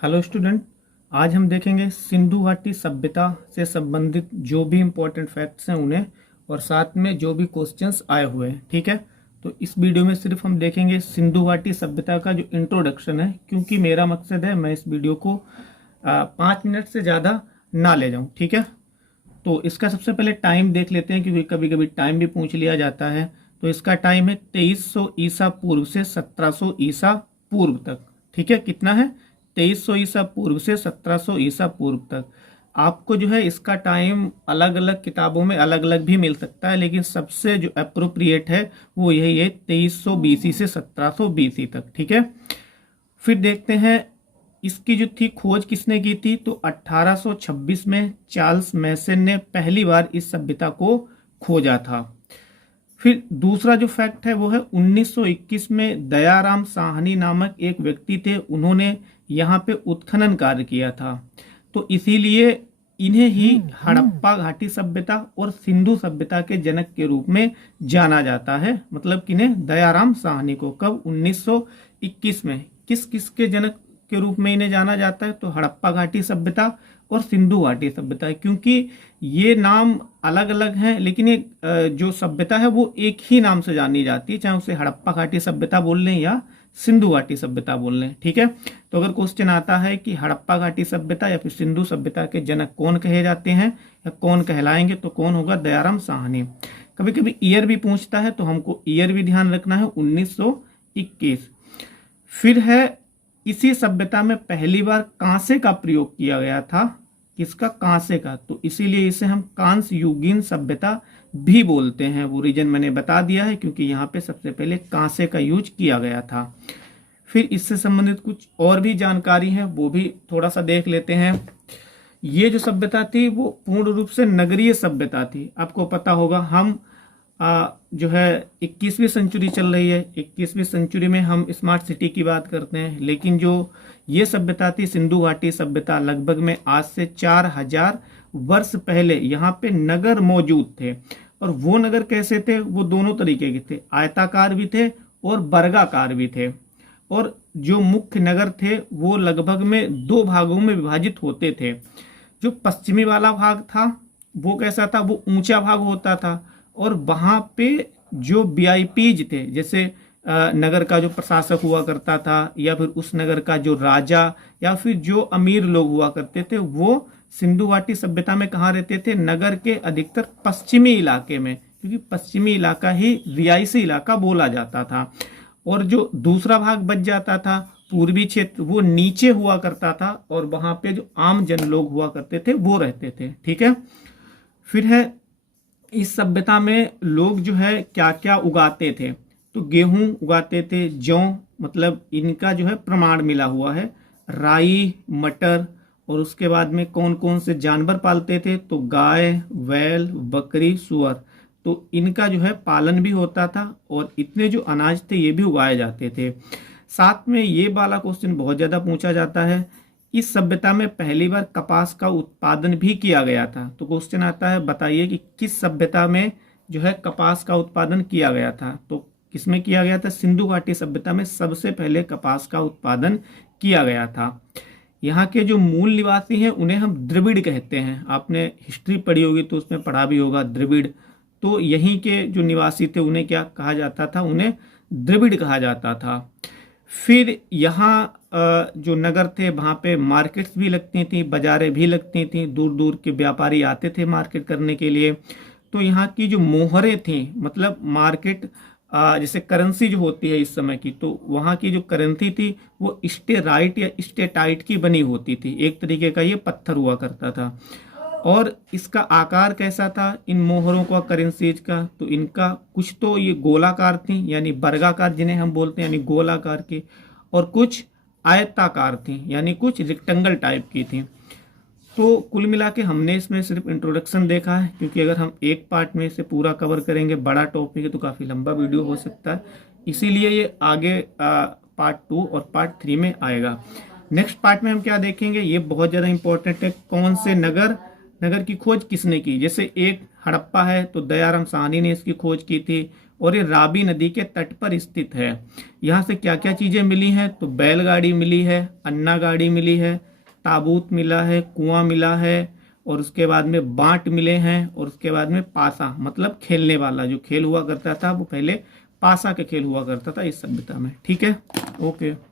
Hello student. आज हम देखेंगे सिंधु घाटी सभ्यता से संबंधित जो भी इम्पोर्टेंट फैक्ट्स हैं उन्हें, और साथ में जो भी क्वेश्चंस आए हुए हैं। ठीक है, तो इस वीडियो में सिर्फ हम देखेंगे सिंधु घाटी सभ्यता का जो इंट्रोडक्शन है, क्योंकि मेरा मकसद है मैं इस वीडियो को 5 मिनट से ज़्यादा ना ले जाऊँ। ठीक है, तो इसका सबसे पहले टाइम देख लेते हैं, क्योंकि कभी कभी टाइम भी पूछ लिया जाता है। तो इसका टाइम है 2300 ईसा पूर्व से 1700 ईसा पूर्व तक। ठीक है, कितना है? 2300 ईसा पूर्व से 1700 ईसा पूर्व तक। आपको जो है इसका टाइम अलग अलग किताबों में अलग अलग भी मिल सकता है, लेकिन सबसे जो अप्रोप्रिएट है वो यही है, 2300 बीसी से 1700 बीसी तक। ठीक है, फिर देखते हैं इसकी जो थी खोज किसने की थी। तो 1826 में चार्ल्स मैसन ने पहली बार इस सभ्यता को खोजा था। फिर दूसरा जो फैक्ट है वो है 1921 में दयाराम साहनी नामक एक व्यक्ति थे, उन्होंने यहाँ पे उत्खनन कार्य किया था। तो इसीलिए इन्हें ही हड़प्पा घाटी सभ्यता और सिंधु सभ्यता के जनक के रूप में जाना जाता है। मतलब किन्हें? दयाराम साहनी को। कब? 1921 में। किस किस के जनक के रूप में इन्हें जाना जाता है? तो हड़प्पा घाटी सभ्यता और सिंधु घाटी सभ्यता है, क्योंकि ये नाम अलग अलग हैं, लेकिन ये जो सभ्यता है वो एक ही नाम से जानी जाती है, चाहे उसे हड़प्पा घाटी सभ्यता बोल लें या सिंधु घाटी सभ्यता बोल लें। ठीक है, तो अगर क्वेश्चन आता है कि हड़प्पा घाटी सभ्यता या फिर सिंधु सभ्यता के जनक कौन कहे जाते हैं या कौन कहलाएंगे, तो कौन होगा? दयाराम साहनी। कभी कभी ईयर भी पूछता है, तो हमको ईयर भी ध्यान रखना है, 1921। फिर है इसी सभ्यता में पहली बार कांसे का प्रयोग किया गया था। किसका? कांसे का। तो इसीलिए इसे हम कांस्य युगीन सभ्यता भी बोलते हैं। वो रीजन मैंने बता दिया है, क्योंकि यहाँ पे सबसे पहले कांसे का यूज किया गया था। फिर इससे संबंधित कुछ और भी जानकारी है, वो भी थोड़ा सा देख लेते हैं। ये जो सभ्यता थी वो पूर्ण रूप से नगरीय सभ्यता थी। आपको पता होगा हम जो है 21वीं सेंचुरी चल रही है, 21वीं सेंचुरी में हम स्मार्ट सिटी की बात करते हैं, लेकिन जो ये सभ्यता थी सिंधु घाटी सभ्यता, लगभग में आज से 4000 वर्ष पहले यहाँ पे नगर मौजूद थे। और वो नगर कैसे थे? वो दोनों तरीके के थे, आयताकार भी थे और वर्गाकार भी थे। और जो मुख्य नगर थे वो लगभग में 2 भागों में विभाजित होते थे। जो पश्चिमी वाला भाग था वो कैसा था? वो ऊंचा भाग होता था, और वहां पे जो वीआईपीज थे, जैसे नगर का जो प्रशासक हुआ करता था, या फिर उस नगर का जो राजा, या फिर जो अमीर लोग हुआ करते थे, वो सिंधु घाटी सभ्यता में कहाँ रहते थे? नगर के अधिकतर पश्चिमी इलाके में, क्योंकि पश्चिमी इलाका ही रिहायशी इलाका बोला जाता था। और जो दूसरा भाग बच जाता था पूर्वी क्षेत्र, वो नीचे हुआ करता था, और वहां पे जो आम जन लोग हुआ करते थे वो रहते थे। ठीक है, फिर है इस सभ्यता में लोग जो है क्या क्या उगाते थे? तो गेहूं उगाते थे, जौ, मतलब इनका जो है प्रमाण मिला हुआ है, राई, मटर। और उसके बाद में कौन कौन से जानवर पालते थे? तो गाय, बैल, बकरी, सुअर। तो इनका जो है पालन भी होता था, और इतने जो अनाज थे ये भी उगाए जाते थे। साथ में ये वाला क्वेश्चन बहुत ज्यादा पूछा जाता है, इस सभ्यता में पहली बार कपास का उत्पादन भी किया गया था। तो क्वेश्चन आता है, बताइए कि किस सभ्यता में जो है कपास का उत्पादन किया गया था? तो किसमें किया गया था? सिंधु घाटी सभ्यता में सबसे पहले कपास का उत्पादन किया गया था। यहाँ के जो मूल निवासी हैं उन्हें हम द्रविड़ कहते हैं। आपने हिस्ट्री पढ़ी होगी तो उसमें पढ़ा भी होगा द्रविड़। तो यहीं के जो निवासी थे उन्हें क्या कहा जाता था? उन्हें द्रविड़ कहा जाता था। फिर यहाँ जो नगर थे वहाँ पे मार्केट्स भी लगती थी, बाजारें भी लगती थी, दूर दूर के व्यापारी आते थे मार्केट करने के लिए। तो यहाँ की जो मोहरें थी, मतलब मार्केट जैसे करेंसी जो होती है इस समय की, तो वहाँ की जो करेंसी थी वो स्टेराइट या स्टेटाइट की बनी होती थी। एक तरीके का ये पत्थर हुआ करता था। और इसका आकार कैसा था इन मोहरों का, करेंसीज का? तो इनका कुछ तो ये गोलाकार थी, यानी वर्गाकार जिन्हें हम बोलते हैं, यानी गोलाकार की, और कुछ आयताकार थी, यानी कुछ रेक्टेंगल टाइप की थी। तो कुल मिला के हमने इसमें सिर्फ इंट्रोडक्शन देखा है, क्योंकि अगर हम एक पार्ट में इसे पूरा कवर करेंगे, बड़ा टॉपिक है, तो काफ़ी लंबा वीडियो हो सकता है। इसीलिए ये आगे पार्ट 2 और पार्ट 3 में आएगा। नेक्स्ट पार्ट में हम क्या देखेंगे, ये बहुत ज़्यादा इंपॉर्टेंट है, कौन से नगर की खोज किसने की? जैसे एक हड़प्पा है तो दयाराम साहनी ने इसकी खोज की थी, और ये रावी नदी के तट पर स्थित है। यहाँ से क्या क्या चीजें मिली हैं, तो बैलगाड़ी मिली है, अन्ना गाड़ी मिली है, ताबूत मिला है, कुआं मिला है, और उसके बाद में बांट मिले हैं, और उसके बाद में पासा मतलब खेलने वाला जो खेल हुआ करता था वो पहले पासा के खेल हुआ करता था इस सभ्यता में। ठीक है, ओके।